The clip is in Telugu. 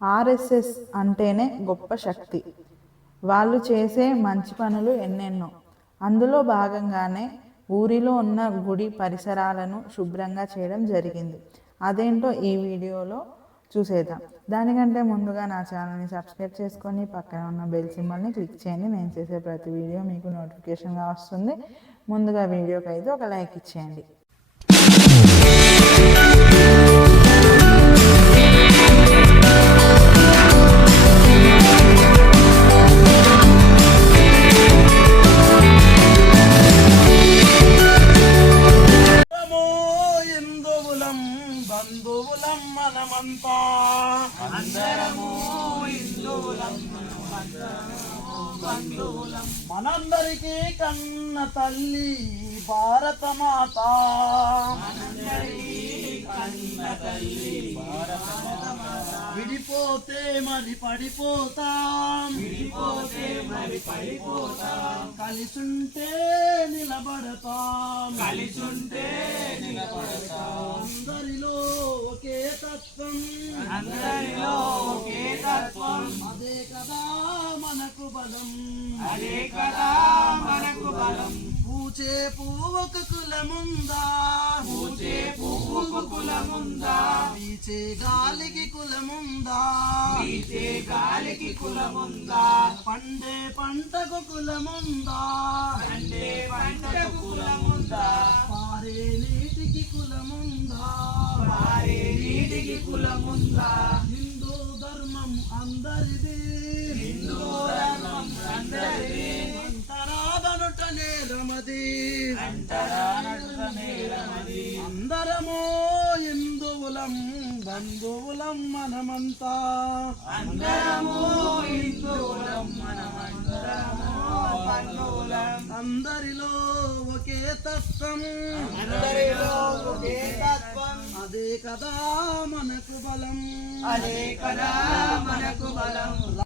ఆర్ఎస్ఎస్ అంటేనే గొప్ప శక్తి. వాళ్ళు చేసే మంచి పనులు ఎన్నెన్నో. అందులో భాగంగానే ఊరిలో ఉన్న గుడి పరిసరాలను శుభ్రంగా చేయడం జరిగింది. అదేంటో ఈ వీడియోలో చూసేద్దాం. దానికంటే ముందుగా నా ఛానల్ని సబ్స్క్రైబ్ చేసుకొని పక్కన ఉన్న బెల్ సింబల్ని క్లిక్ చేయండి. నేను చేసే ప్రతి వీడియో మీకు నోటిఫికేషన్గా వస్తుంది. ముందుగా వీడియోకి అయితే ఒక లైక్ ఇచ్చేయండి. బంధువులం మనమంతా అందరము హిందువులం బంధువులం మనందరికీ కన్న తల్లి భారత మాత విడిపోతే మరి పడిపోతాం కలిసుంటే నిలబడతాం అందరిలో ఒకే తత్వం అదే కదా మనకు బలం పూచే పువ్వుకు కులముందా వీచే గాలికి కులముందా పండే పంటకు కులముందా పారే నీటికి కులముందా హిందూ ధర్మం అందరిది అంతరాదనుట నేరమది అందరము హిందువులం బంధువులం మనమంతా అందరిలో ఒకే తత్వం అదే కదా మనకు బలం